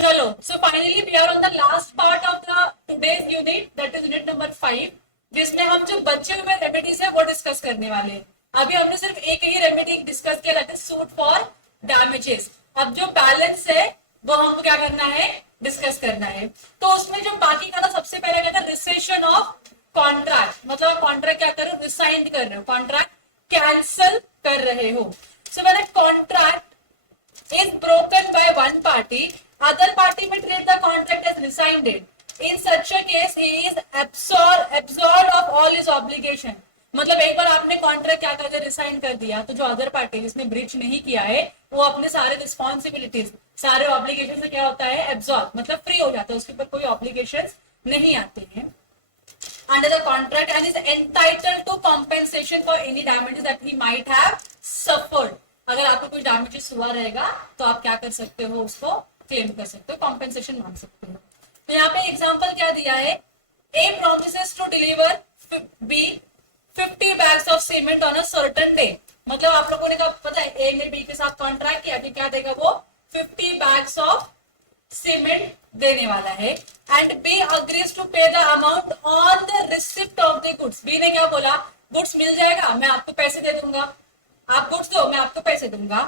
चलो, so finally we are on the last part of the today's unit, that is unit number 5, जिसमें हम जो बचे हुए रेमेडीज है वो डिस्कस करने वाले हैं। अभी हमने सिर्फ एक ही रेमेडी डिस्कस किया, that is suit for damages. अब जो बैलेंस है वो हमको क्या करना है, डिस्कस करना है। तो उसमें जो बाकी का था, सबसे पहले क्या था, रिसेशन ऑफ कॉन्ट्रैक्ट, मतलब कॉन्ट्रैक्ट क्या कर रहे हो, रिसाइन कर रहे हो, कॉन्ट्रैक्ट कैंसल कर रहे हो। So when a contract is broken by one party, other party may treat the contract as rescinded. In such a case, he is absolved of all his obligation. मतलब एक बार आपने contract क्या कर दिया, resign कर दिया, तो जो अदर पार्टी जिसने ब्रीच नहीं किया है वो अपने सारे रिस्पॉन्सिबिलिटीज, सारे ऑब्लिगेशन से क्या होता है, एब्सॉर्ब, मतलब फ्री हो जाता है, उसके ऊपर कोई ऑब्लिगेशन नहीं आते हैं under the contract and is entitled to compensation for any damages that he might have suffered. अगर आपको कुछ डैमेजेस हुआ रहेगा तो आप क्या कर सकते हो, उसको क्लेम कर सकते हो, कॉम्पेंसेशन मांग सकते हो। तो यहाँ पे एग्जांपल क्या दिया है, A promises to deliver B 50 bags of cement on a certain day. मतलब आप लोगों ने कहा, पता है, ए ने बी के साथ कॉन्ट्रैक्ट किया कि क्या देगा वो, 50 बैग्स ऑफ सीमेंट देने वाला है। And B agrees to pay the amount on the receipt of the goods. B ने क्या बोला, गुड्स मिल जाएगा, मैं आपको पैसे दे दूंगा, आप गुड्स दो, मैं आपको पैसे दूंगा।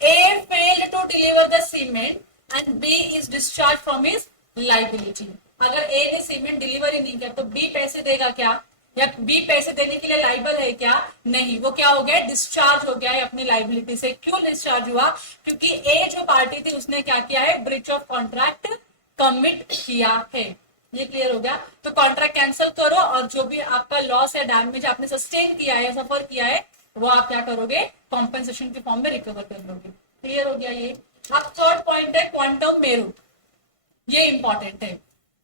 A failed to deliver the cement and B is discharge from his liability. अगर ए ने सीमेंट डिलीवर ही नहीं किया तो बी पैसे देगा क्या, या बी पैसे देने के लिए लाइबल है क्या, नहीं, वो क्या हो गया, डिस्चार्ज हो गया है अपनी लाइबिलिटी से। क्यों डिस्चार्ज हुआ, क्योंकि ए जो पार्टी थी उसने क्या किया है, ब्रीच ऑफ कॉन्ट्रैक्ट कमिट किया है। ये क्लियर हो गया। तो कॉन्ट्रैक्ट कैंसिल करो और जो भी आपका लॉस या डैमेज आपने सस्टेन किया है, सफर किया है, वो आप क्या करोगे, कॉम्पेंसेशन के फॉर्म में रिकवर कर लोगे। क्लियर हो गया ये। अब थर्ड पॉइंट है क्वांटम मेरू, ये इंपॉर्टेंट है।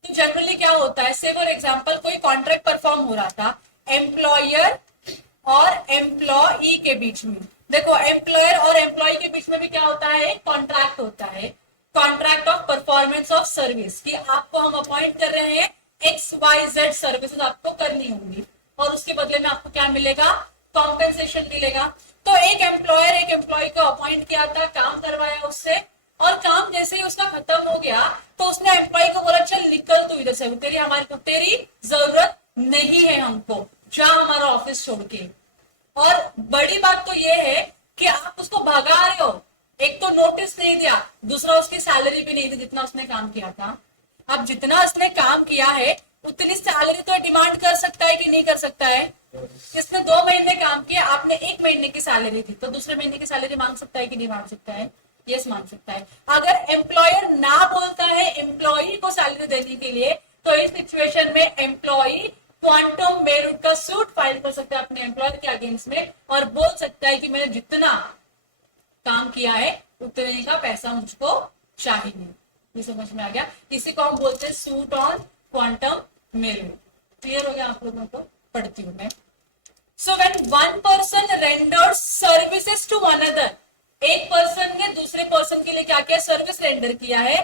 तो जनरली क्या होता है, से फॉर एग्जांपल कोई कॉन्ट्रैक्ट परफॉर्म हो रहा था एम्प्लॉयर और एम्प्लॉई के बीच में। देखो, एम्प्लॉयर और एम्प्लॉय के बीच में भी क्या होता है, कॉन्ट्रैक्ट होता है, contract of performance of service, कि आपको हम अपॉइंट कर रहे हैं XYZ सर्विसेज आपको करनी होंगी और उसके बदले में आपको क्या मिलेगा, कॉम्पेंसेशन मिलेगा। तो एक एम्प्लॉयर एक एम्प्लॉय को अपॉइंट किया था, काम करवाया उससे, और काम जैसे ही उसका खत्म हो गया तो उसने एम्प्लॉय को बोला, चल निकल तू इधर से, तेरी जरूरत नहीं है हमको, जा हमारा ऑफिस छोड़ के। और बड़ी बात तो ये है कि आप उसको भगा रहे हो, एक तो नोटिस नहीं दिया, दूसरा उसकी सैलरी भी नहीं दी जितना उसने काम किया था। अब जितना उसने काम किया है उतनी सैलरी तो डिमांड कर सकता है कि नहीं कर सकता है। इसने 2 महीने काम किया, आपने 1 महीने की सैलरी दी, तो दूसरे महीने की सैलरी मांग सकता है कि नहीं मांग सकता है, यस मांग सकता है। अगर एम्प्लॉयर ना बोलता है एम्प्लॉई को सैलरी देने के लिए, तो इस सिचुएशन में एम्प्लॉई क्वांटम मेरिट का सूट फाइल कर सकता है अपने एम्प्लॉयर के अगेंस्ट में और बोल सकता है कि मैंने जितना काम किया है उतने का पैसा मुझको चाहिए। ये समझ में आ गया। इसी को हम बोलते हैं suit on quantum meruit. Clear हो गया आप लोगों को, पढ़ती हूं मैं। So when one person rendered services to another, एक पर्सन ने दूसरे पर्सन के लिए क्या किया, सर्विस रेंडर किया है।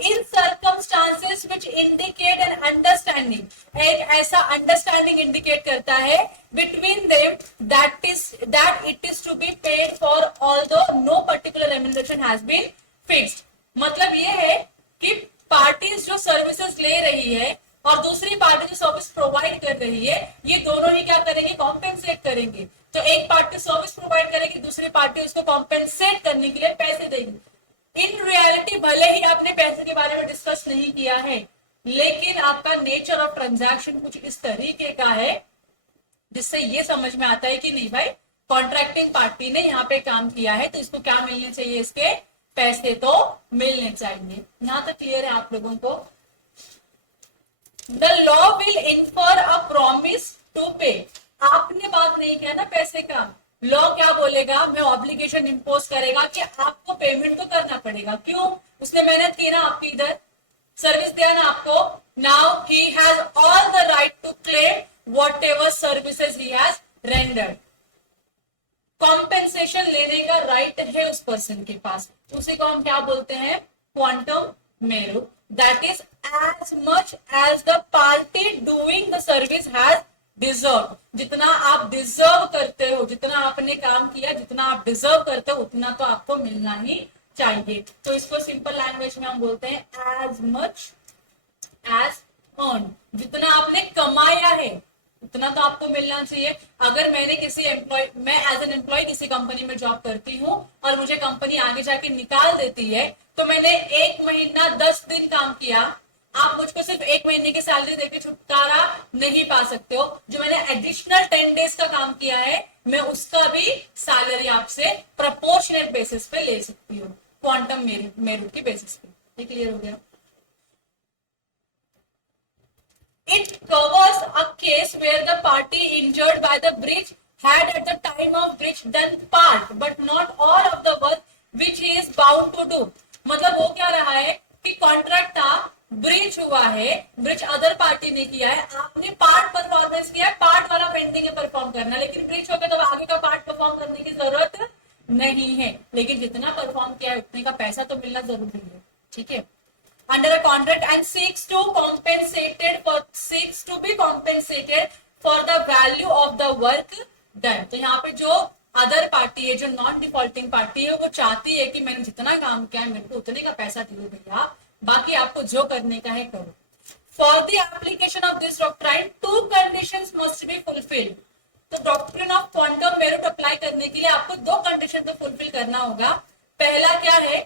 In circumstances which indicate an understanding, एक ऐसा अंडरस्टैंडिंग इंडिकेट करता है between them that it is to be paid for although no particular remuneration has been fixed. मतलब ये है कि पार्टीज जो सर्विसेज ले रही है और दूसरी पार्टी जो सर्विस प्रोवाइड कर रही है, ये दोनों ही क्या करेंगे, कॉम्पेंसेट करेंगे। तो एक पार्टी सर्विस प्रोवाइड करेगी, दूसरी पार्टी उसको कॉम्पेंसेट करने के लिए पैसे देगी। इन रियलिटी भले ही आपने पैसे के बारे में डिस्कस नहीं किया है, लेकिन आपका नेचर ऑफ ट्रांजैक्शन कुछ इस तरीके का है जिससे ये समझ में आता है कि नहीं भाई, कॉन्ट्रैक्टिंग पार्टी ने यहाँ पे काम किया है तो इसको क्या मिलने चाहिए, इसके पैसे तो मिलने चाहिए। यहां तक क्लियर है आप लोगों को। The law will infer a promise to pay. आपने बात नहीं किया ना पैसे का, लॉ क्या बोलेगा, मैं ऑब्लिगेशन इंपोज करेगा कि आपको पेमेंट तो करना पड़ेगा। क्यों, उसने मेहनत की ना, आपकी इधर सर्विस दिया ना आपको। Now he has all the right to claim whatever services he has rendered. Compensation लेने का राइट है उस पर्सन के पास, उसी को हम क्या बोलते हैं, quantum Meru. That is as much as the party doing the service has deserved. जितना आप डिजर्व करते हो, जितना आपने काम किया, जितना आप डिजर्व करते हो, उतना तो आपको मिलना ही चाहिए। तो इसको सिंपल लैंग्वेज में हम बोलते हैं एज मच एज अर्न, जितना आपने कमाया है उतना तो आपको मिलना चाहिए। अगर मैंने किसी एम्प्लॉय, मैं एज एन एम्प्लॉय किसी कंपनी में जॉब करती हूँ और मुझे कंपनी आगे जाके निकाल देती है, तो मैंने 1 महीना 10 दिन काम किया, आप मुझको सिर्फ 1 महीने की सैलरी देके छुटकारा नहीं पा सकते हो। जो मैंने एडिशनल 10 डेज का काम किया है, मैं उसका भी सैलरी आपसे प्रपोर्शनेट बेसिस पे ले सकती हूँ, क्वांटम मेरिट की बेसिस पे। ये क्लियर हो गया? It covers a case where the party injured by the breach had at the time of breach done part but not all of the work which he is bound to do। मतलब वो क्या रहा है कि contract था, breach हुआ है, breach other party ने किया है, आपने पार्ट परफॉर्मेंस किया है, पार्ट वाला पेंडिंग है परफॉर्म करना, लेकिन ब्रीच हो गया तो आगे का पार्ट परफॉर्म करने की जरूरत नहीं है, लेकिन जितना परफॉर्म किया है उतने का पैसा तो मिलना जरूरी है। ठीक है, under a contract and seeks to be compensated for the value of the work done। तो यहाँ पे जो अदर पार्टी है, जो नॉन डिफॉल्टिंग पार्टी है, वो चाहती है कि मैंने जितना काम किया है मेरे को उतने का पैसा दो भैया, बाकी आपको जो करने का है करो। For the application of this doctrine, 2 conditions must be fulfilled। तो doctrine of quantum merit apply करने के लिए आपको 2 कंडीशन तो फुलफिल करना होगा। पहला क्या है,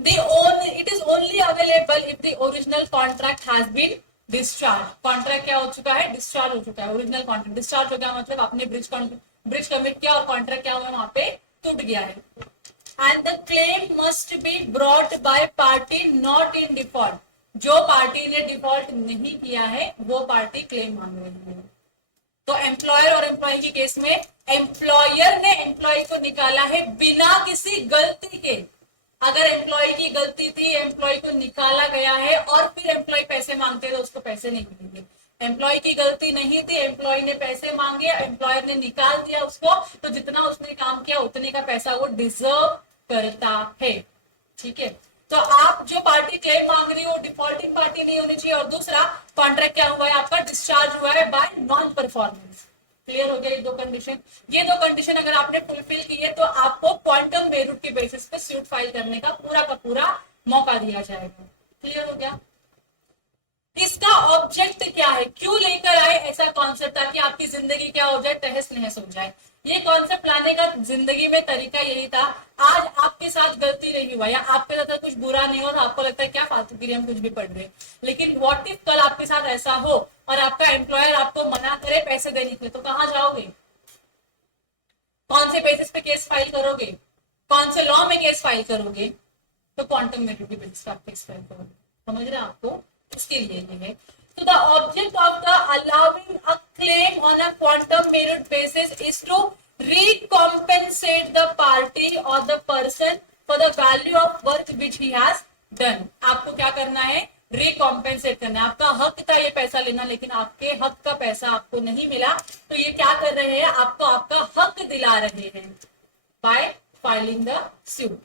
it is only available if the original contract has been discharged। Contract क्या हो चुका है, डिस्चार्ज हो चुका है। ओरिजिनल कॉन्ट्रैक्ट डिस्चार्ज हो गया मतलब आपने ब्रिज कमिट किया और कॉन्ट्रैक्ट क्या हुआ, वहां पे टूट गया है। And the claim must be brought by party not in default. जो पार्टी ने डिफॉल्ट नहीं किया है वो पार्टी क्लेम मांग रही है। तो एम्प्लॉयर और एम्प्लॉय के केस में एम्प्लॉयर ने एम्प्लॉय को निकाला है बिना किसी गलती के। अगर एम्प्लॉय की गलती थी, एम्प्लॉय को निकाला गया है और फिर एम्प्लॉय पैसे मांगते हैं तो उसको पैसे नहीं मिलेंगे। एम्प्लॉय की गलती नहीं थी, एम्प्लॉय ने पैसे मांगे, एम्प्लॉयर ने निकाल दिया उसको, तो जितना उसने काम किया उतने का पैसा वो डिजर्व करता है। ठीक है, तो आप जो पार्टी क्लेम मांग रही हो डिफॉल्टिंग पार्टी नहीं होनी चाहिए। और दूसरा, कॉन्ट्रैक्ट क्या हुआ है आपका, डिस्चार्ज हुआ है बाय नॉन परफॉर्मेंस। क्लियर हो गया ये 2 कंडीशन। ये 2 कंडीशन अगर आपने फुलफिल की है तो आपको क्वांटम मेरिट के बेसिस पे सूट फाइल करने का पूरा मौका दिया जाएगा। क्लियर हो गया? इसका ऑब्जेक्ट क्या है, क्यों लेकर आए ऐसा कॉन्सेप्ट, ताकि आपकी जिंदगी क्या हो जाए, तहस नहस हो जाए। ये कॉन्सेप्ट लाने का जिंदगी में तरीका यही था। आज आपके साथ गलती नहीं हुआ या आपके साथ कुछ बुरा नहीं हो तो आपको लगता है क्या फालतूगिरी हम कुछ भी पढ़ रहे, लेकिन व्हाट इफ कल आपके साथ ऐसा हो और आपका एम्प्लॉयर आपको मना करे पैसे देने के लिए, तो कहां जाओगे, कौन से बेसिस पे केस फाइल करोगे, कौन से लॉ में केस फाइल करोगे? तो क्वांटम मेरिट के बेसिस पे आप केस फाइल करोगे। समझ रहे हैं आपको? इसके लिए ये है। So the object of the allowing a claim on a quantum merit basis is to recompensate the party or the person for the value of work which he has done। आपको क्या करना है, रिकॉम्पेंसेट करना है। आपका हक था ये पैसा लेना, लेकिन आपके हक का पैसा आपको नहीं मिला, तो ये क्या कर रहे हैं, आपको आपका हक दिला रहे हैं bye filing the suit.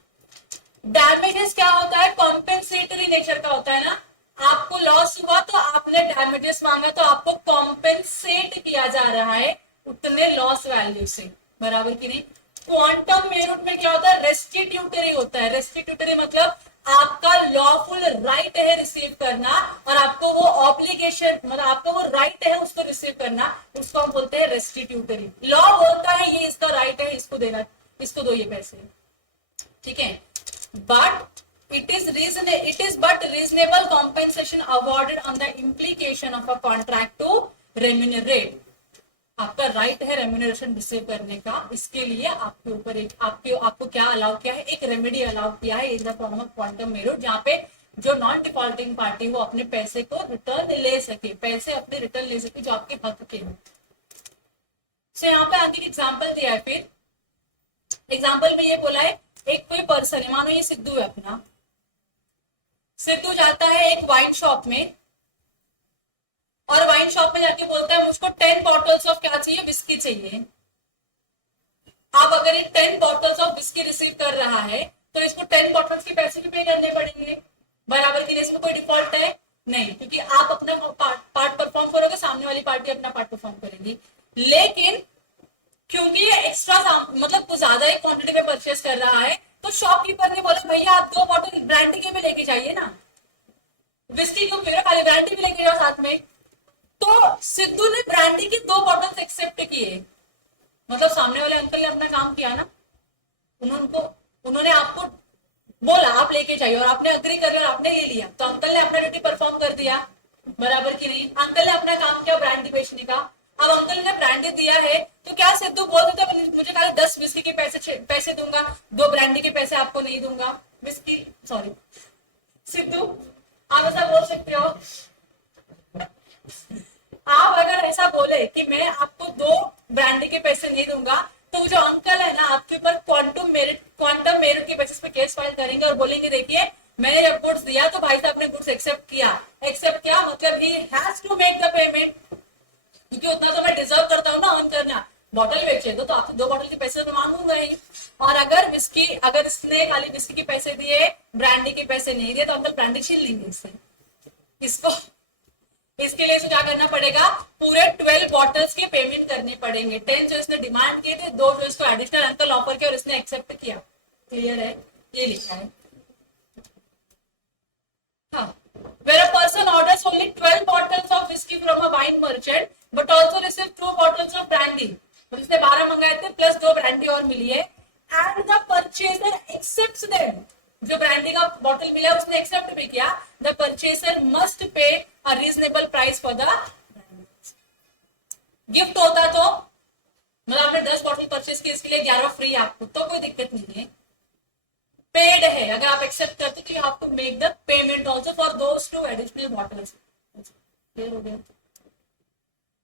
Damages क्या होता है, कॉम्पेंसेटरी नेचर का होता है ना। आपको लॉस हुआ तो आपने डैमेजेस मांगा, तो आपको कॉम्पेंसेट किया जा रहा है उतने लॉस वैल्यू से, बराबर की नहीं। क्वांटम मेरिट में क्या होता है, रेस्टिट्यूटरी होता है। रेस्टिट्यूटरी मतलब आपका लॉफुल राइट है रिसीव करना, और आपको वो ऑब्लिगेशन मतलब आपको वो राइट है उसको रिसीव करना, उसको हम बोलते हैं रेस्टिट्यूटरी। लॉ बोलता है ये इसका राइट है, इसको देना, इसको दो ये पैसे। ठीक है, but it is but reasonable compensation awarded on the implication of a contract to remunerate। आपका राइट है रेम्यूनरेशन रिसीव करने का, इसके लिए आपके ऊपर एक आपको क्या अलाउ किया है, एक रेमेडी अलाउ किया है in the form of quantum merit, जहाँ पे जो नॉन डिफॉल्टिंग पार्टी वो अपने पैसे को रिटर्न ले सके, पैसे अपने रिटर्न ले सके जो आपके हक के हैं। सो यहाँ पे आगे एग्जाम्पल दिया है। फिर एग्जाम्पल में ये बोला है, एक कोई पर्सन है, मानो ये सिद्धू है अपना। सिद्धू जाता है एक वाइन शॉप में और वाइन शॉप में जाके बोलता है मुझको 10 बॉटल्स ऑफ क्या चाहिए, विस्की चाहिए। आप अगर ये 10 बॉटल्स ऑफ विस्की रिसीव कर रहा है तो इसको 10 बॉटल्स के पैसे भी पे करने पड़ेंगे, बराबर के लिए। इसमें कोई डिफॉल्ट है नहीं, क्योंकि आप अपना पार्ट परफॉर्म करोगे, सामने वाली पार्टी अपना पार्ट परफॉर्म करेगी। लेकिन क्योंकि ये एक्स्ट्रा मतलब कुछ ज्यादा एक क्वांटिटी में परचेस कर रहा है, तो शॉपकीपर ने आप 2 बॉटल ब्रांडी के भी लेके जाइए ना, विस्की क्यों पी, खाली ब्रांडी भी लेके जाओ साथ में। तो सिद्धू ने ब्रांडी की 2 बॉटल्स एक्सेप्ट किए, मतलब सामने वाले अंकल ने अपना काम किया ना, उन्होंने आपको बोला आप लेके जाइए और आपने अग्री कर लिया, आपने ले लिया, तो अंकल ने अपना ड्यूटी परफॉर्म कर दिया, बराबर की नहीं। अंकल ने अपना काम किया ब्रांडी बेचने का, अब अंकल ने ब्रांडी दिया है तो क्या सिद्धू बोल देता मुझे खाली 10 विस्की के पैसे दूंगा, 2 ब्रांडी के पैसे आपको नहीं दूंगा। विस्की सॉरी सिद्धू, आप ऐसा बोल सकते हो? आप अगर ऐसा बोले कि मैं आपको 2 ब्रांडी के पैसे नहीं दूंगा, तो जो अंकल है ना आपके ऊपर क्वांटम मेरिट के बेसिस पे केस फाइल करेंगे और बोलेंगे देखिए मैंने जब गुड्स दिया तो भाई साहब ने गुड्स एक्सेप्ट किया मतलब he has to make the payment, क्योंकि उतना तो मैं डिजर्व करता हूँ ना अर्न करना। बॉटल बेचे तो आपसे 2 बॉटल के पैसे तो मैं मांगूंगा ही। और अगर इसने खाली विस्की के पैसे दिए, ब्रांडी के पैसे नहीं दिए, तो हम लोग ब्रांडी छीन लेंगे इसके लिए क्या करना पड़ेगा, पूरे 12 बॉटल्स के पेमेंट करने पड़ेंगे। 10 जो इसने डिमांड किए थे, 2 जो इसको एडिशनल अंकल ऑफर किया और इसने एक्सेप्ट किया। क्लियर है? ये लिखा है। हाँ, where a person orders only 12 bottles of whiskey from a wine merchant but also receive 2 bottles of brandy, तो इसने 12 मंगाए थे प्लस 2 ब्रांडी और मिली है, and the purchaser accepts them, जो ब्रांडी का बॉटल मिला उसने एक्सेप्ट भी किया, the purchaser must pay a reasonable price for the gift होता तो मतलब आपने 10 बॉटल परचेस की, इसके लिए 11 फ्री आपको, तो कोई दिक्कत नहीं है। पेड है, अगर आप एक्सेप्ट करते तो you have to make the payment also for those 2 additional bottles. Clear हो गया?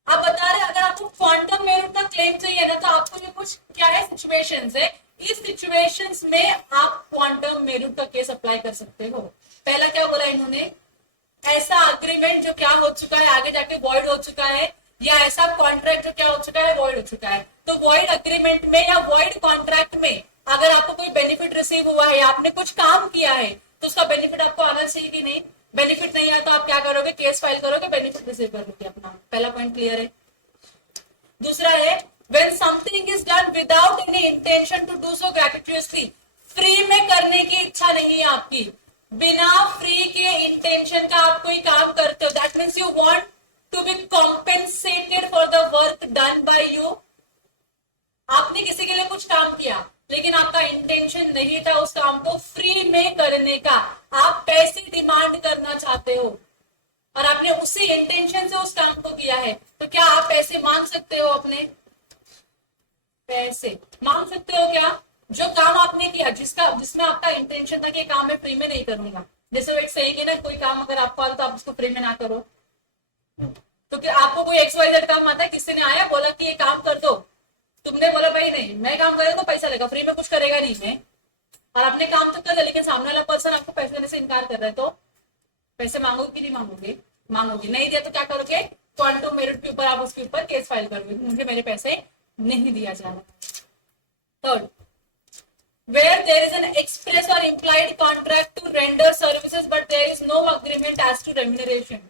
आप बता रहे अगर आपको क्वांटम मेरिट का क्लेम चाहिए ना, तो आपको ये कुछ क्या है सिचुएशंस है, इस सिचुएशंस में आप क्वांटम मेरिट का केस अप्लाई कर सकते हो। पहला क्या बोला इन्होंने, ऐसा अग्रीमेंट जो क्या हो चुका है आगे जाके वॉइड हो चुका है, या ऐसा कॉन्ट्रैक्ट जो क्या हो चुका है वॉइड हो चुका है। तो वॉइड अग्रीमेंट में या वॉइड कॉन्ट्रैक्ट में अगर आपको कोई बेनिफिट रिसीव हुआ है, आपने कुछ काम किया है, तो उसका बेनिफिट आपको आना चाहिए कि नहीं। बेनिफिट नहीं है तो आप क्या करोगे, केस फाइल करोगे, बेनिफिट रिसीव करोगे अपना। पहला पॉइंट क्लियर है। दूसरा है when something is done without any intention to do so gratuitously, free में करने की इच्छा नहीं है आपकी, बिना फ्री के इंटेंशन का आप कोई काम करते हो, that means you want to be compensated for the work done by you. आपने किसी के लिए कुछ काम किया लेकिन आपका इंटेंशन नहीं था उस काम को फ्री में करने का, आप पैसे डिमांड करना चाहते हो और आपने उसी इंटेंशन से उस काम को किया है, तो क्या आप पैसे मांग सकते हो? अपने पैसे मांग सकते हो क्या? जो काम आपने किया जिसमें आपका इंटेंशन था कि काम मैं फ्री में नहीं करूंगा, जैसे वो एक सही है ना, कोई काम अगर आपको आता तो आप उसको फ्री में ना करो। तो क्या आपको कोई XYZ काम आता है, किसी ने आया बोला कि ये काम कर दो, तुमने बोला भाई नहीं मैं काम करेगा तो पैसा लेगा, फ्री में कुछ करेगा नहीं मैं, और आपने काम तो कर दिया लेकिन सामने वाला पर्सन आपको पैसे देने से इनकार कर रहा है, तो पैसे मांगोगे कि नहीं मांगोगे? मांगोगे। नहीं दिया तो क्या करोगे, क्वांटम मेरिट के ऊपर आप उसके ऊपर केस फाइल करोगे, मुझे मेरे पैसे नहीं दिया जा रहा। Third, where there is an express or implied contract to render services but there is no agreement as to remuneration।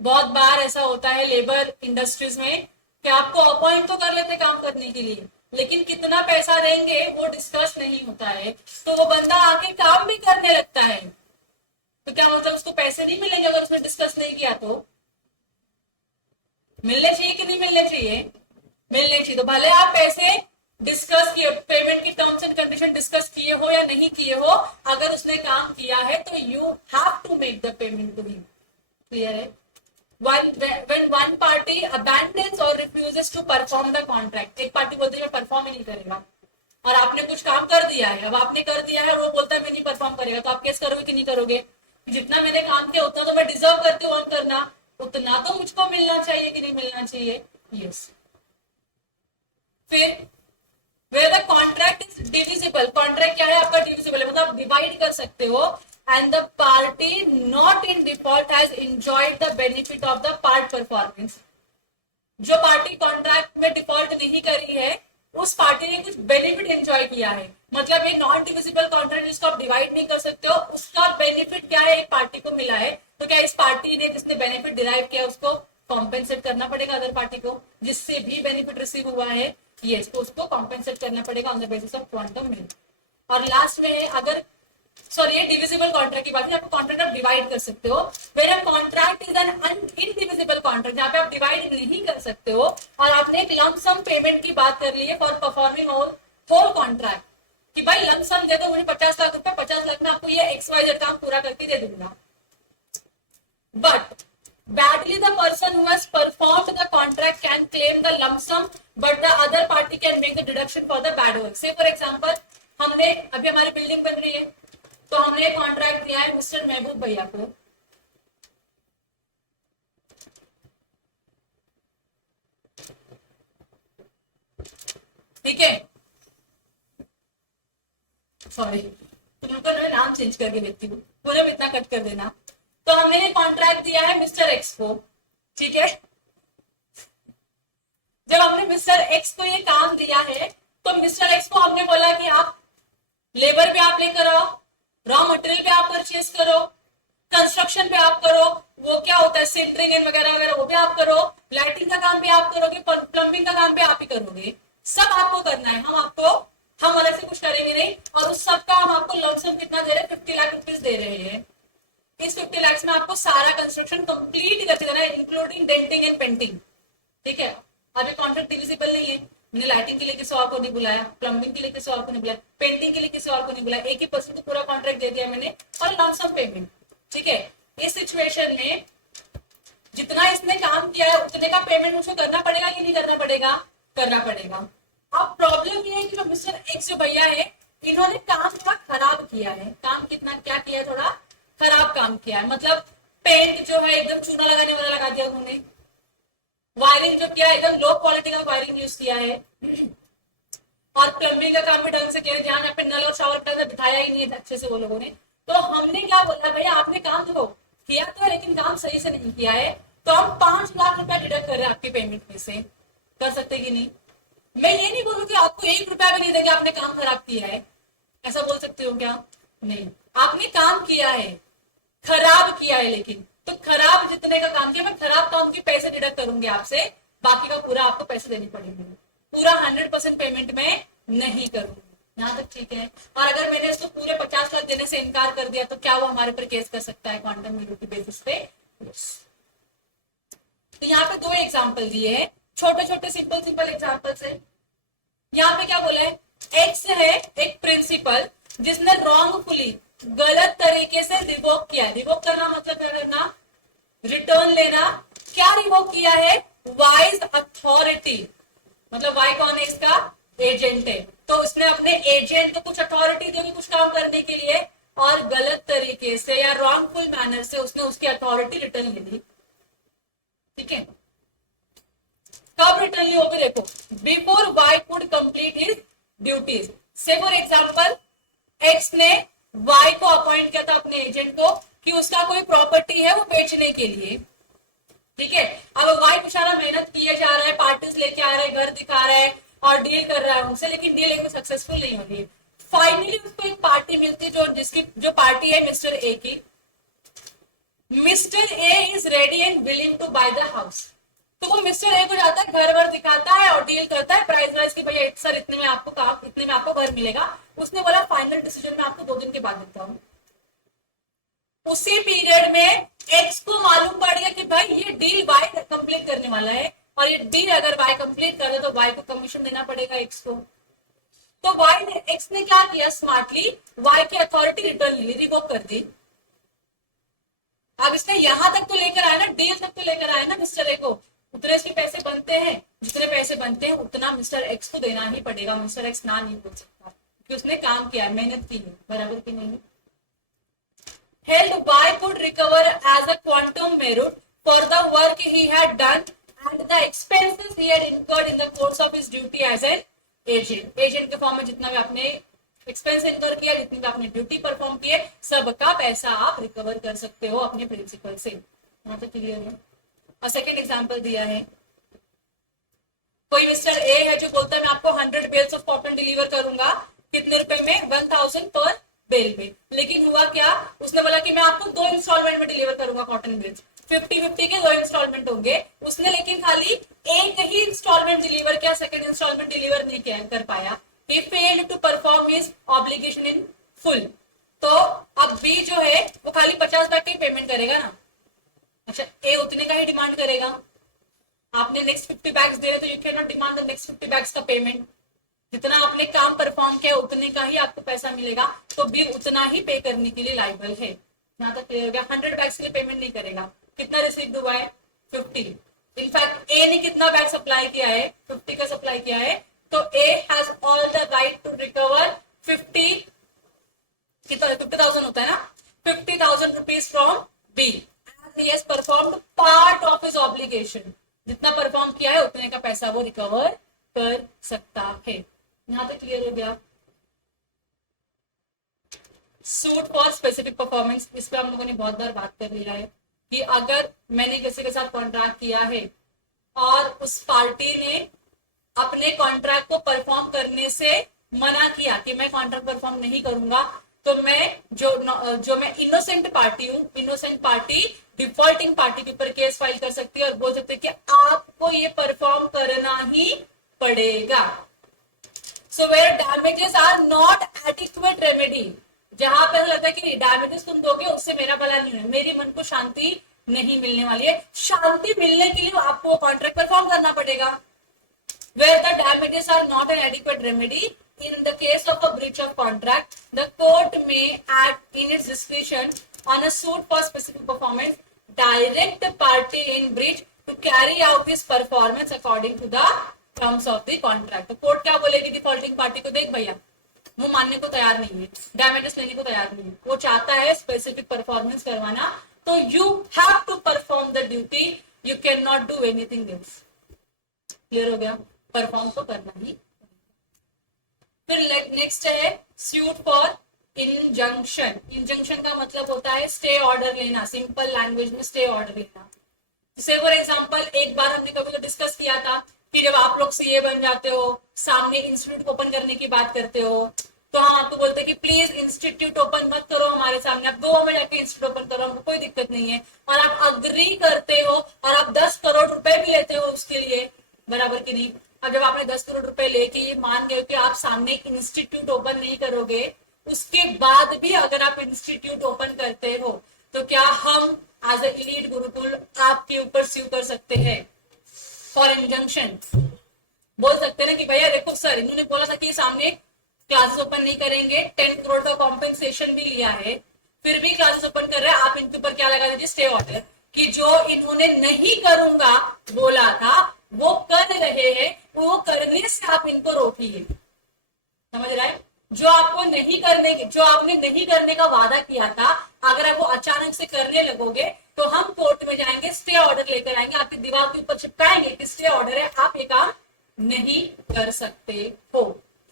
बहुत बार ऐसा होता है लेबर इंडस्ट्रीज में कि आपको अपॉइंट तो कर लेते काम करने के लिए, लेकिन कितना पैसा देंगे वो डिस्कस नहीं होता है, तो वो बंदा आके काम भी करने लगता है, तो क्या मतलब उसको पैसे नहीं मिलेंगे अगर उसने डिस्कस नहीं किया? तो मिलने चाहिए कि नहीं मिलने चाहिए? मिलने चाहिए। तो भले आप पैसे डिस्कस किए, पेमेंट की टर्म्स एंड कंडीशन डिस्कस किए हो या नहीं किए हो, अगर उसने काम किया है तो you have to make the payment to him. Clear है? When one party abandons or refuses to perform the contract, एक पार्टी बोलती है मैं परफॉर्म ही नहीं करेगा और आपने कुछ काम कर दिया है, अब आपने कर दिया है और वो बोलता है मैं नहीं परफॉर्म करेगा, तो आप केस करोगे कि नहीं करोगे? जितना मैंने काम किया उतना तो मैं डिजर्व करती हूँ करना, उतना तो मुझको मिलना चाहिए कि नहीं मिलना चाहिए? यस। फिर where the contract is divisible, contract क्या है आपका? डिविजिबल है, मतलब आप डिवाइड कर सकते हो, and the party not in default has enjoyed the benefit of the part performance। जो पार्टी कॉन्ट्रैक्ट में डिफॉल्ट नहीं करी है उस पार्टी ने कुछ बेनिफिट एंजॉय किया है, मतलब ये नॉन डिविजिबल कॉन्ट्रैक्ट जिसको आप डिवाइड नहीं कर सकते हो, उसका बेनिफिट क्या है, एक पार्टी को मिला है, तो क्या इस पार्टी ने जिसने बेनिफिट डिराइव किया उसको कॉम्पेंसेट करना पड़ेगा अदर पार्टी को जिससे भी बेनिफिट रिसीव हुआ है? यस, तो उसको कॉम्पेंसेट करना पड़ेगा on the basis of quantum merit. और लास्ट में है अगर सॉरी ये डिविजिबल कॉन्ट्रैक्ट की बात है, आप कॉन्ट्रैक्ट आप डिवाइड कर सकते हो। Where a contract is an indivisible contract, जहां पे आप डिवाइड नहीं कर सकते हो, और आपने एक लंप सम पेमेंट की बात कर ली है फॉर परफॉर्मिंग होल कॉन्ट्रैक्ट, कि भाई लंप सम दे दो मुझे 50 लाख रुपए, 50 लाख में आपको ये XYZ काम पूरा करके दे दूंगा। But badly the person who has performed the contract can claim the lump sum, but the other party can make the deduction for the bad work. Say for example, हमने अभी हमारी बिल्डिंग बन रही है, तो हमने कॉन्ट्रैक्ट दिया है मिस्टर महबूब भैया को, ठीक है, सॉरी तुमको मैं नाम चेंज करके देखती हूँ, पूरे में इतना कट कर देना। तो हमने ये कॉन्ट्रैक्ट दिया है मिस्टर एक्स को, ठीक है। जब हमने मिस्टर एक्स को ये काम दिया है, तो मिस्टर एक्स को हमने बोला कि आप लेबर पे आप लेकर आओ, रॉ मटेरियल पे आप परचेज करो, कंस्ट्रक्शन पे आप करो, वो क्या होता है सेंटरिंग एंड वगैरह वगैरह वो भी आप करो, लाइटिंग का काम भी आप करोगे, प्लम्बिंग का काम भी आप ही करोगे, सब आपको करना है। हम अलग से कुछ करेंगे नहीं, और उस सब का हम आपको लमसम कितना दे रहे हैं, 50 लाख रुपीज दे रहे हैं। इस 50 लाख में आपको सारा कंस्ट्रक्शन कंप्लीट करके देना है, इंक्लूडिंग डेंटिंग एंड पेंटिंग, ठीक है। अभी कॉन्ट्रैक्ट डिविजिबल नहीं है, मैंने लाइटिंग के लिए किसी और को नहीं बुलाया, प्लम्बिंग के लिए किसी और को नहीं बुलाया, पेंटिंग के लिए किसी और को नहीं बुलाया, एक ही पर्सन को पूरा कॉन्ट्रैक्ट दे दिया मैंने, और लमसम पेमेंट, ठीक है। इस सिचुएशन में जितना इसने काम किया है उतने का पेमेंट मुझे करना पड़ेगा कि नहीं करना पड़ेगा, करना पड़ेगा। अब प्रॉब्लम ये है कि जो मिस्टर एक्स जो भैया है, इन्होंने काम थोड़ा खराब किया है, काम कितना क्या किया है, थोड़ा खराब काम किया है, मतलब पेंट जो है एकदम चूना लगाने वाला लगा दिया उन्होंने, वायरिंग जो किया है एकदम लो क्वालिटी का वायरिंग यूज किया है, और प्लम्बिंग का काम भी ढंग से किया है, जहां यहाँ पे नल और शावर ढंग से बिठाया ही नहीं है अच्छे से वो लोगों ने। तो हमने क्या बोला, भैया आपने काम देखो किया तो है लेकिन काम सही से नहीं किया है, तो हम 5 लाख रुपया डिडक्ट कर रहे हैं आपकी पेमेंट में से, कर सकते कि नहीं। मैं ये नहीं बोलूँ कि आपको 1 रुपया भी नहीं देंगे, आपने काम खराब किया है, ऐसा बोल सकते हो क्या? नहीं, आपने काम किया है, खराब किया है, लेकिन तो खराब जितने का काम किया, मैं खराब काम के पैसे डिडक्ट करूंगी आपसे, बाकी का पूरा आपको पैसे देने पड़ेंगे, पूरा 100% पेमेंट में नहीं करूंगी। यहाँ तक ठीक है। और अगर मैंने इसको पूरे 50 लाख देने से इनकार कर दिया तो क्या वो हमारे पर केस कर सकता है क्वांटम ड्यूटी बेसिस पे? तो यहाँ पे 2 एग्जाम्पल दिए हैं, छोटे छोटे सिंपल एग्जाम्पल्स है। यहाँ पे क्या बोला है, एक्स है एक प्रिंसिपल जिसने रॉन्गफुली गलत तरीके से रिवोक किया है। रिवोक करना मतलब क्या करना, रिटर्न लेना। क्या रिवोक किया है, वाइज अथॉरिटी, मतलब वाई कौन है, इसका एजेंट है, तो उसने अपने एजेंट को कुछ अथॉरिटी दी कुछ काम करने के लिए, और गलत तरीके से या रॉन्गफुल मैनर से उसने उसकी अथॉरिटी रिटर्न ले ली, ठीक है। कब रिटर्न ली होगी देखो, before Y could complete his duties. से फॉर एग्जाम्पल एक्स ने वाई को अपॉइंट किया था अपने एजेंट को कि उसका कोई प्रॉपर्टी है वो बेचने के लिए, ठीक है। अब वाई बेचारा मेहनत किए जा रहा है, पार्टीज लेके आ रहा है, घर दिखा रहा है और डील कर रहा है उनसे, लेकिन डील एकदम सक्सेसफुल नहीं हो रही है। फाइनली उसको एक पार्टी मिलती है, जो पार्टी है मिस्टर ए की। Mister A is ready and willing to buy the house, तो वो मिस्टर ए को जाता है, घर वर दिखाता है और डील करता है प्राइस वाइज की, भैया सर इतने में आपको घर मिलेगा। उसने बोला फाइनल डिसीजन मैं आपको 2 दिन के बाद देता हूँ। उसी पीरियड में एक्स को मालूम पड़ गया कि भाई ये डील वाई कंप्लीट करने वाला है, और ये डील अगर वाई कंप्लीट कर दे तो वाई को कमीशन देना पड़ेगा एक्स को। तो वाई ने एक्स ने क्या किया, स्मार्टली वाई की अथॉरिटी रिटर्न ली, रिवोक कर दी। अब इसने यहां तक तो लेकर आया ना, डील तक तो लेकर आया ना मिस्टर ए को, उतने इसके पैसे बनते हैं, जितने पैसे बनते हैं उतना मिस्टर एक्स को देना ही पड़ेगा। मिस्टर एक्स ना नहीं बोल सकता क्योंकि उसने काम किया, मेहनत की है, बराबर की नहीं। held Y could recover as a quantum merit for the work he had done and the expenses he had incurred in the course of his duty as an agent. Agent के फॉर्म में जितना भी आपने expense इनकर किया, जितनी भी आपने ड्यूटी परफॉर्म की है, सबका पैसा आप रिकवर कर सकते हो अपने प्रिंसिपल से। यहाँ तो क्लियर है। और सेकेंड एग्जाम्पल दिया है, कोई मिस्टर ए है जो बोलता है मैं आपको 100 बेल्स ऑफ कॉटन डिलीवर करूंगा, कितने रुपए में, 1000 पर बेल पे। लेकिन हुआ क्या, उसने बोला कि मैं आपको 2 इंस्टॉलमेंट में डिलीवर करूंगा कॉटन बेल्स, 50-50 के 2 इंस्टॉलमेंट होंगे। उसने लेकिन खाली एक ही इंस्टॉलमेंट डिलीवर किया, सेकंड इंस्टॉलमेंट डिलीवर नहीं कर पाया। He failed to perform his obligation in full. तो अब बी जो है वो खाली 50 लाख की पेमेंट करेगा ना। अच्छा, ए उतने का ही डिमांड करेगा। आपने नेक्स्ट 50 बैग्स दे रहे तो you can not demand the next 50 bags का पेमेंट। जितना आपने काम परफॉर्म किया उतने का ही आपको पैसा मिलेगा, तो बी उतना ही पे करने के लिए लायबल है। यहाँ तक क्लियर हो गया। 100 बैग्स के लिए पेमेंट नहीं करेगा। कितना रिसीव हुआ है? 50। इनफैक्ट ए ने कितना बैग सप्लाई किया है? 50 का सप्लाई किया है। तो A has all the right to recover 50, कितना 50,000 होता है ना, 50,000 rupees from B as he has performed part of his obligation. जितना परफॉर्म किया है उतने का पैसा वो रिकवर कर सकता है। यहां तक क्लियर हो गया। सूट फॉर स्पेसिफिक परफॉर्मेंस, इस पर हम लोगों ने बहुत बार बात कर लिया है कि अगर मैंने किसी के साथ कॉन्ट्रैक्ट किया है और उस पार्टी ने अपने कॉन्ट्रैक्ट को परफॉर्म करने से मना किया कि मैं कॉन्ट्रैक्ट परफॉर्म नहीं करूंगा, तो मैं जो मैं इनोसेंट पार्टी हूं, इनोसेंट पार्टी डिफॉल्टिंग पार्टी के ऊपर केस फाइल कर सकती है और बोल सकते हैं कि आपको ये परफॉर्म करना ही पड़ेगा। So where damages are not adequate remedy, जहां पर लगता है कि डैमेजेस तुम दोगे उससे मेरा भला नहीं है, मेरी मन को शांति नहीं मिलने वाली है, शांति मिलने के लिए आपको कॉन्ट्रैक्ट परफॉर्म करना पड़ेगा। Where the damages are not an adequate remedy, in the case of a breach of contract, the court may act in its discretion on a suit for specific performance, direct the party in breach to carry out his performance according to the terms of the contract. तो court क्या बोलेगी defaulting party को? देख भैया, वो मानने को तैयार नहीं है, डैमेजेस लेने को तैयार नहीं है, वो चाहता है स्पेसिफिक परफॉर्मेंस करवाना, तो you have to perform the duty, you can not do anything else. Clear हो गया? परफॉर्म तो करना ही। फिर नेक्स्ट है सूट फॉर इंजंक्शन। इंजंक्शन का मतलब होता है स्टे ऑर्डर लेना, सिंपल लैंग्वेज में स्टे ऑर्डर लेना। जैसे फॉर एग्जांपल एक बार हमने कभी तो डिस्कस किया था कि जब आप लोग सीए बन जाते हो, सामने इंस्टीट्यूट ओपन करने की बात करते हो, तो हम आपको बोलते हैं कि प्लीज इंस्टीट्यूट ओपन मत करो हमारे सामने, आप गोवा में जाके इंस्टीट्यूट ओपन करो, हमको कोई दिक्कत नहीं है, और आप अग्री करते हो और आप 10 करोड़ रुपए भी लेते हो उसके लिए, बराबर की नहीं। अब जब आपने 10 करोड़ रुपए लेके ये मान गए कि आप सामने इंस्टीट्यूट ओपन नहीं करोगे, उसके बाद भी अगर आप इंस्टीट्यूट ओपन करते हो, तो क्या हम एज ए एलीट गुरुकुल आपके ऊपर स्यू कर सकते हैं फॉर इंजंक्शन? बोल सकते ना कि भैया देखो सर, इन्होंने बोला था कि सामने क्लासेस ओपन नहीं करेंगे, 10 करोड़ का कॉम्पेंसेशन भी लिया है, फिर भी क्लासेस ओपन कर रहे हैं, आप इनके ऊपर क्या लगा दीजिए? स्टे ऑर्डर, कि जो इन्होंने नहीं करूंगा बोला था वो कर रहे हैं, वो करने से आप इनको रोकिए। समझ रहा है? जो आपको नहीं करने, जो आपने नहीं करने का वादा किया था, अगर आप वो अचानक से करने लगोगे तो हम कोर्ट में जाएंगे, स्टे ऑर्डर लेकर आएंगे, आपकी दीवार के ऊपर चिपकाएंगे कि स्टे ऑर्डर है, आप ये काम नहीं कर सकते हो।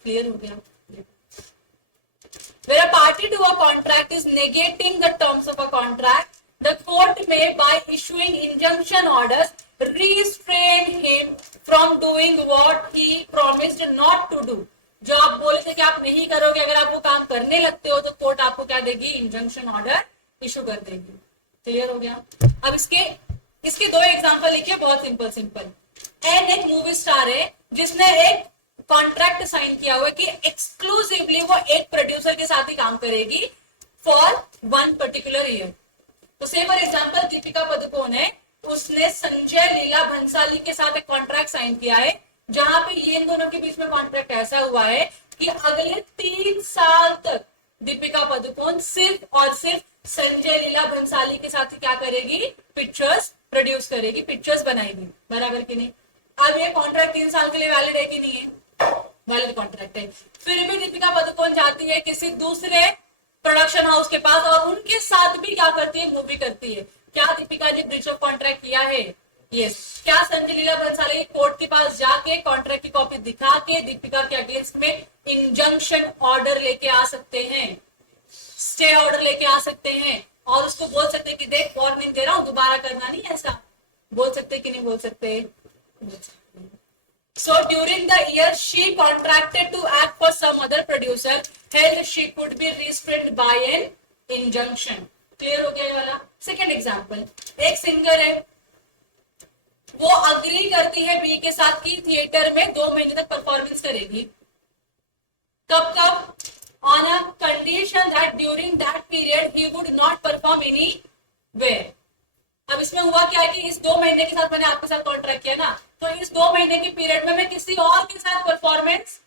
क्लियर हो गया? Where a party to a contract is negating the terms of a contract, the court may, by issuing injunction orders, restrain him from doing what he promised not to do. जो आप बोले थे कि आप नहीं करोगे, अगर आप वो काम करने लगते हो तो कोर्ट आपको क्या देगी? इंजंक्शन ऑर्डर इशू कर देगी। क्लियर हो गया? अब इसके दो एग्जांपल लिखिए, बहुत सिंपल सिंपल। एन एक मूवी स्टार है जिसने एक कॉन्ट्रैक्ट साइन किया हुआ है कि एक्सक्लूसिवली वो एक प्रोड्यूसर के साथ ही काम करेगी फॉर 1 पर्टिकुलर ईयर। तो से फॉर एग्जांपल दीपिका पादुकोण है, उसने संजय लीला भंसाली के साथ एक कॉन्ट्रैक्ट साइन किया है, जहां पे ये इन दोनों के बीच में कॉन्ट्रैक्ट ऐसा हुआ है कि अगले 3 साल तक दीपिका पादुकोण सिर्फ और सिर्फ संजय लीला भंसाली के साथ ही क्या करेगी? पिक्चर्स प्रोड्यूस करेगी, पिक्चर्स बनाएगी, बराबर की नहीं। अब ये कॉन्ट्रैक्ट 3 साल के लिए वैलिड है कि नहीं है? वैलिड कॉन्ट्रैक्ट है। फिर भी दीपिका पादुकोण जाती है किसी दूसरे प्रोडक्शन हाउस के पास और उनके साथ भी क्या करती है? मूवी करती है। क्या दीपिका ने ब्रीच ऑफ कॉन्ट्रैक्ट किया है? यस। क्या संजय लीला भंसाली कोर्ट के पास जाके कॉन्ट्रैक्ट की कॉपी दिखा के दीपिका के अगेंस्ट में इंजंक्शन ऑर्डर लेके आ सकते हैं, स्टे ऑर्डर लेके आ सकते हैं, और उसको बोल सकते हैं कि देख वार्निंग दे रहा हूं, दोबारा करना नहीं, ऐसा बोल सकते कि नहीं बोल सकते? So during the year she contracted to act for some other producer, hence she could be restrained by an injunction. Clear हो गया ये वाला? सेकेंड एग्जाम्पल, एक सिंगर है, वो अग्री करती है बी के साथ कि थिएटर में 2 महीने तक परफॉर्मेंस करेगी। कब कब? on a condition that during that period he would not perform anywhere. अब इसमें हुआ क्या है कि इस 2 महीने के साथ मैंने आपके साथ कॉन्ट्रैक्ट किया ना, तो इस 2 महीने के पीरियड में मैं किसी और के साथ परफॉर्मेंस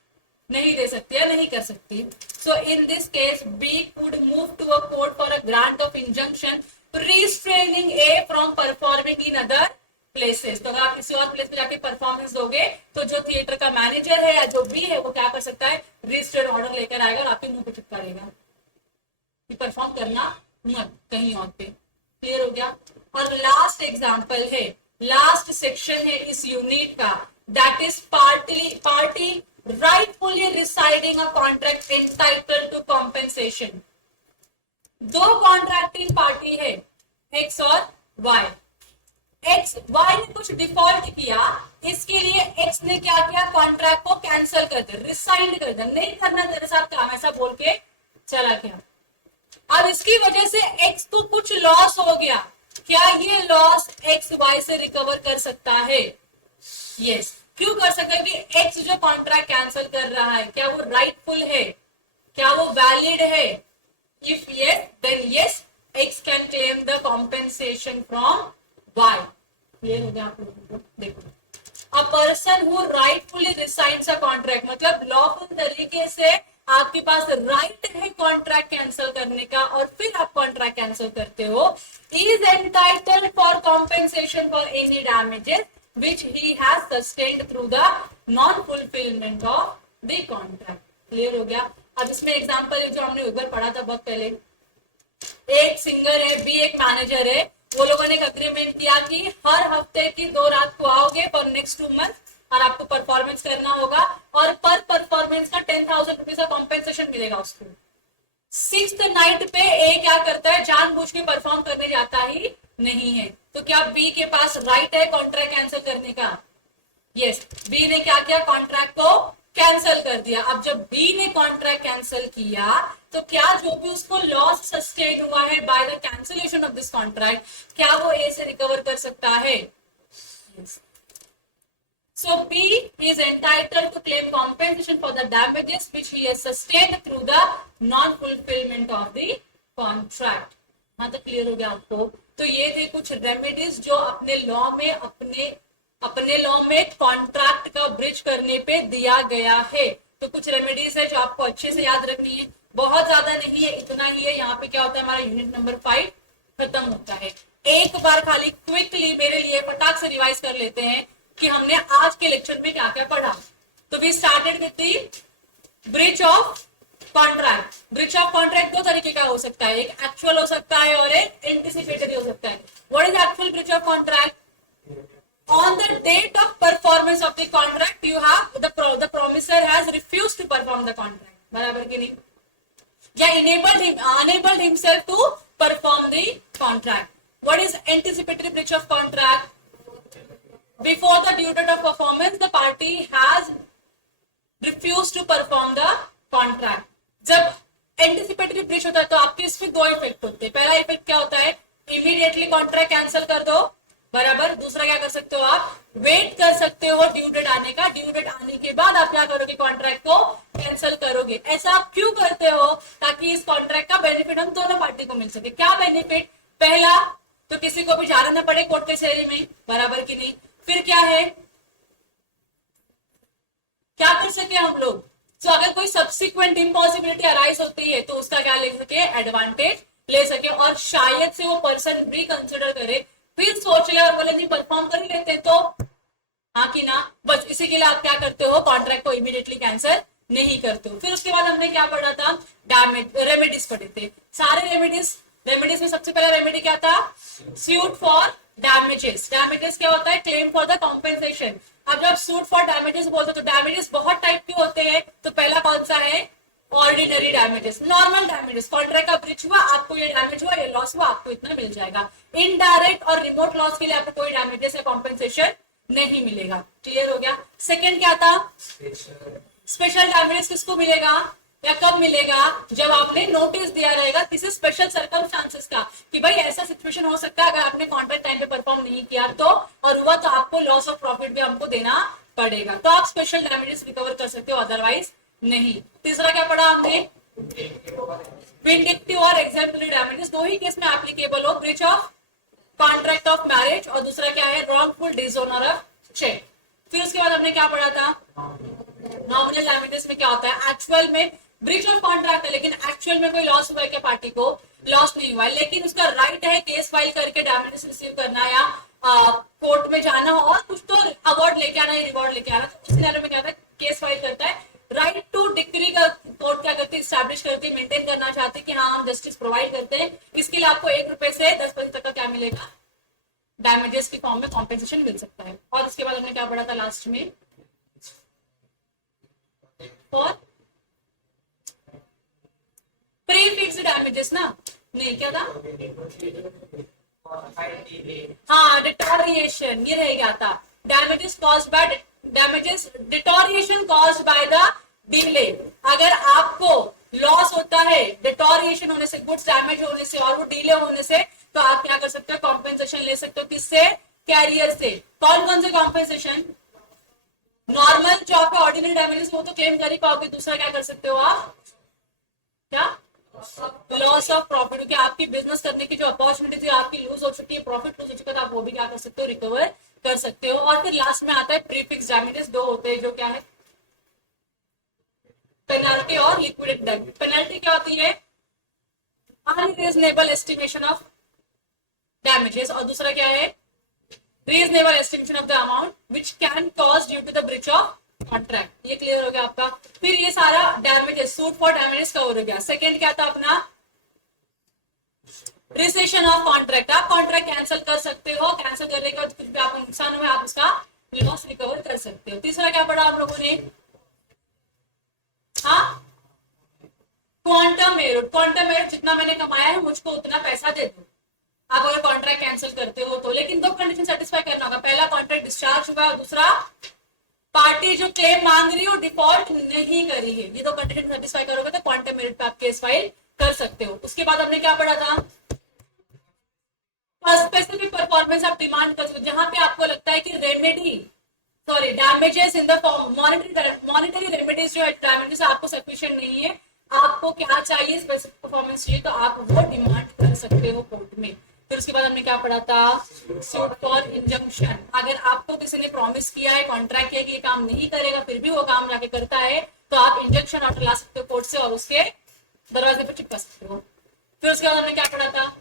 नहीं दे सकती या नहीं कर सकती. So in this case B could move to a court for a grant of injunction restraining A from performing in other places. तो अगर आप किसी और प्लेस में जाके परफॉर्मेंस दोगे तो जो थिएटर का मैनेजर है या जो भी है वो क्या कर सकता है, रिस्ट्रेन ऑर्डर लेकर आएगा और आपके मुंह पे चिपकाएगा कि परफॉर्म करना मत कहीं और पे. क्लियर हो गया. और लास्ट एग्जांपल है, लास्ट सेक्शन है इस यूनिट का, that is party rightfully residing a contract entitled to compensation. 2 contracting party है, एक्स और वाई. एक्स वाई ने कुछ डिफॉल्ट किया, इसके लिए एक्स ने क्या किया, कॉन्ट्रैक्ट को कैंसिल कर दिया, रिसाइंड कर दिया, नहीं करना तेरे साथ काम, ऐसा बोल के चला गया. अब इसकी वजह से एक्स को कुछ लॉस हो गया. क्या ये लॉस एक्स वाई से रिकवर कर सकता है? यस. क्यों कर सकता है? कि एक्स जो कॉन्ट्रैक्ट कैंसिल कर रहा है क्या वो राइटफुल है, क्या वो वैलिड है? If yes then yes X can claim the compensation from Y. Clear हो गया आप लोगों को? देखो, a person who rightfully resigns a contract, मतलब लॉफुल तरीके से आपके पास राइट है कॉन्ट्रैक्ट कैंसिल करने का और फिर आप कॉन्ट्रैक्ट कैंसिल करते हो, is entitled for compensation for any damages which he has sustained through the non-fulfillment of the contract. Clear हो गया. अब इसमें एग्जांपल है जो हमने एक बार पढ़ा था बहुत पहले. एक सिंगर है, बी एक मैनेजर है, वो लोगों ने एक अग्रीमेंट किया कि हर हफ्ते की 2 रात को आओगे फॉर नेक्स्ट 2 मंथ और आपको परफॉर्मेंस करना होगा और पर परफॉर्मेंस का 10,000 रुपीज का कॉम्पेंसेशन मिलेगा उसको. 6th नाइट पे ए क्या करता है, जानबूझ के परफॉर्म करने जाता ही नहीं है. तो क्या बी के पास राइट है कॉन्ट्रैक्ट कैंसिल करने का? यस. बी ने क्या किया, कॉन्ट्रैक्ट को कैंसिल कर दिया. अब जब बी ने कॉन्ट्रैक्ट कैंसिल किया तो क्या जो भी उसको लॉस सस्टेन हुआ है by the cancellation of this contract, क्या वो ए से रिकवर कर सकता है? yes. So B is entitled to claim compensation for the damages which he has sustained through the non-fulfillment of the contract. हाँ, तो क्लियर हो गया आपको. तो ये थे कुछ रेमेडीज जो अपने लॉ में अपने लॉ में कॉन्ट्रैक्ट का ब्रिज करने पे दिया गया है. तो कुछ रेमेडीज है जो आपको अच्छे से याद रखनी है, बहुत ज्यादा नहीं है, इतना ही है. यहाँ पे क्या होता है, हमारा यूनिट नंबर 5 खत्म होता है. एक बार खाली क्विकली मेरे लिए फटाक से रिवाइज कर लेते हैं कि हमने आज के लेक्चर में क्या क्या पढ़ा. तो we started with the breach of contract. Breach of contract 2 तरीके का हो सकता है, एक एक्चुअल हो सकता है और एक एंटिसिपेटरी हो सकता है. What is actual breach of contract? On the date of performance of the contract you have the promisor has refused to perform the contract. बराबर कि नहीं? या enabled himself to perform the contract. What is anticipatory breach of contract? Before the due date of performance the party has refused to perform the contract. जब anticipatory breach होता है तो आपके इसमें 2 इफेक्ट होते हैं. पहला इफेक्ट क्या होता है, इमीडिएटली कॉन्ट्रैक्ट कैंसिल कर दो. बराबर. दूसरा क्या कर सकते हो, आप वेट कर सकते हो ड्यू डेट आने का. ड्यू डेट आने के बाद आप क्या करोगे, कॉन्ट्रैक्ट को कैंसिल करोगे. ऐसा आप क्यों करते हो? ताकि इस कॉन्ट्रैक्ट का बेनिफिट हम दोनों पार्टी को मिल सके. क्या बेनिफिट? पहला तो किसी को भी जाना ना पड़े कोर्ट कचहरी में. बराबर की नहीं? फिर क्या है, क्या कर सके हम लोग, तो अगर कोई सब्सिक्वेंट इम्पॉसिबिलिटी अराइज होती है तो उसका क्या ले सके, एडवांटेज ले सके. और शायद से वो पर्सन रिकंसिडर करे, फिर सोच ले और बोले नहीं परफॉर्म कर ही लेते, तो हाँ कि ना. बस इसी के लिए आप क्या करते हो, कॉन्ट्रैक्ट को इमीडिएटली कैंसिल नहीं करते हो. फिर उसके बाद हमने क्या पढ़ा था, रेमेडीज पढ़े थे. सारे रेमेडीज में सबसे पहला रेमेडी क्या था, सूट फॉर डैमेजेस. डैमेजेस क्या होता है, क्लेम फॉर द कॉम्पेंसेशन. अब जब सूट फॉर डैमेजेस बोलते हैं तो डैमेजेस बहुत टाइप के होते हैं. तो पहला कौन सा है, ordinary damages, normal damages. Contract का ब्रीच हुआ, आपको ये डैमेज हुआ, ये लॉस हुआ, आपको इतना मिल जाएगा. इनडायरेक्ट और रिमोट लॉस के लिए आपको कोई डैमेजेस या कॉम्पेंसेशन नहीं मिलेगा. क्लियर हो गया. सेकंड क्या था, स्पेशल डैमेजेस. किसको मिलेगा या कब मिलेगा, जब आपने नोटिस दिया रहेगा किसी स्पेशल सर्कमस्टांसेस का कि भाई ऐसा सिचुएशन हो सकता है अगर आपने कॉन्ट्रैक्ट टाइम पे परफॉर्म नहीं किया तो, और हुआ तो आपको लॉस ऑफ प्रॉफिट भी हमको देना पड़ेगा. तो आप स्पेशल डैमेजेस रिकवर कर सकते हो, अदरवाइज नहीं. तीसरा क्या पढ़ा हमने, विंडिक्टिव और एग्जेम्पलरी डैमेजेस दो ही केस में एप्लीकेबल हो, breach of contract of marriage और दूसरा क्या है रॉन्गफुल डिसऑनर ऑफ चेक। फिर उसके बाद हमने क्या पढ़ा था, नॉमिनल डैमेजेस में क्या होता है, एक्चुअल में ब्रीच ऑफ कॉन्ट्रैक्ट है लेकिन एक्चुअल में कोई लॉस हुआ है क्या, पार्टी को लॉस नहीं हुआ है, लेकिन उसका राइट है केस फाइल करके डैमेजेस रिसीव करना या कोर्ट में जाना हो और कुछ तो अवार्ड लेके आना या रिवॉर्ड लेके आना। तो उस सिनेरियो में क्या होता है, केस फाइल करता है, राइट टू डिक्री का कोर्ट क्या करती है, स्टैब्लिश करती है, मेंटेन करना चाहते हैं कि हाँ हम जस्टिस प्रोवाइड करते हैं। इसके लिए आपको 1 रुपए से 10% तक का क्या मिलेगा, डैमेजेस की फॉर्म में कॉम्पेंसेशन मिल सकता है। और उसके बाद हमने क्या पढ़ा था लास्ट में, और प्रीफिक्स डैमेजेस ना, नहीं क्या था, हाँ डिटोरिएशन, ये रह गया था, damages caused by damages deterioration caused by the delay. अगर आपको लॉस होता है डिटोरिएशन होने से, गुड्स डैमेज होने से और वो डिले होने से, तो आप क्या कर सकते हो, कॉम्पेंसेशन ले सकते हो, किससे, कैरियर से। कौन कौन से कॉम्पेंसेशन, नॉर्मल जो आपका ऑर्डिनरी डैमेजेस वो तो क्लेम कर ही पाओगे, दूसरा क्या कर सकते हो आप, क्या लॉस ऑफ प्रॉफिट, क्योंकि आपकी बिजनेस करने की जो अपॉर्चुनिटी थी आपकी लूज हो चुकी है, प्रॉफिट लूज हो चुका है, आप वो भी क्या कर सकते हो, रिकवर कर सकते हो। और फिर लास्ट में आता है प्रीफिक्स डैमेजेस, दो होते हैं जो क्या है, पेनल्टी और लिक्विडेट डेट। पेनल्टी क्या होती है, अनरीजनेबल एस्टिमेशन ऑफ डैमेजेस, और दूसरा क्या है, reasonable estimation of the amount which can cause due to the breach of contract. ये क्लियर हो गया आपका। फिर ये सारा damages, suit for damages cover हो गया। सेकंड क्या था अपना, रिसेशन ऑफ कॉन्ट्रैक्ट, आप कॉन्ट्रैक्ट कैंसिल कर सकते हो, कैंसिल करने के बाद कुछ भी आपको नुकसान हुआ आप उसका लॉस रिकवर कर सकते हो। तीसरा क्या पढ़ा आप लोगों ने, हाँ क्वांटम एरर, क्वांटम एरर, जितना मैंने कमाया है मुझको उतना पैसा दे दो, आप अगर कॉन्ट्रैक्ट कैंसिल करते हो तो। लेकिन दो कंडीशन सेटिस्फाई करना होगा, पहला कॉन्ट्रैक्ट डिस्चार्ज हुआ और दूसरा पार्टी जो क्लेम मांग रही हो डिफॉल्ट नहीं करी है। ये दो कंडीशन सेटिस्फाई करोगे तो क्वांटम मेरिट पे आप केस फाइल कर सकते हो। उसके बाद हमने क्या पढ़ा था, स्पेसिफिक परफॉर्मेंस आप डिमांड कर सकते हो, जहां पे आपको लगता है कि remedy sorry damages in the form monetary remedies जो डैमेजेस आपको सफिशिएंट नहीं है, आपको क्या चाहिए, स्पेसिफिक परफॉर्मेंस चाहिए, तो आप वो डिमांड कर सकते हो कोर्ट में। फिर उसके बाद हमने क्या पढ़ा था, सूट फॉर इंजंक्शन, अगर आपको किसी ने प्रॉमिस किया है, कॉन्ट्रैक्ट किया कि ये काम नहीं करेगा फिर भी वो काम जाके करता है, तो आप इंजंक्शन ऑर्डर ला सकते हो कोर्ट से और उसके दरवाजे पर चिपका सकते हो। फिर उसके बाद हमने क्या पढ़ा था,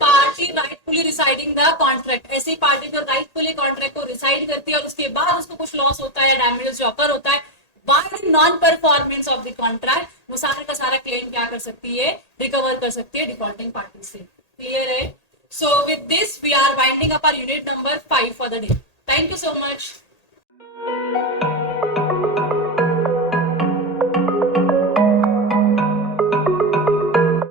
party rightfully residing the contract, ऐसी पार्टी जो राइटफुली कॉन्ट्रैक्ट को रिसाइड करती है और उसके बाद उसको कुछ लॉस होता है या डैमेज जो अकर होता है by the non performance of the contract, वो सारे का सारा क्लेम क्या कर सकती है, रिकवर कर सकती है डिफॉल्टिंग पार्टी से। क्लियर है? So with this we are winding up our unit number 5 for the day. Thank you so much.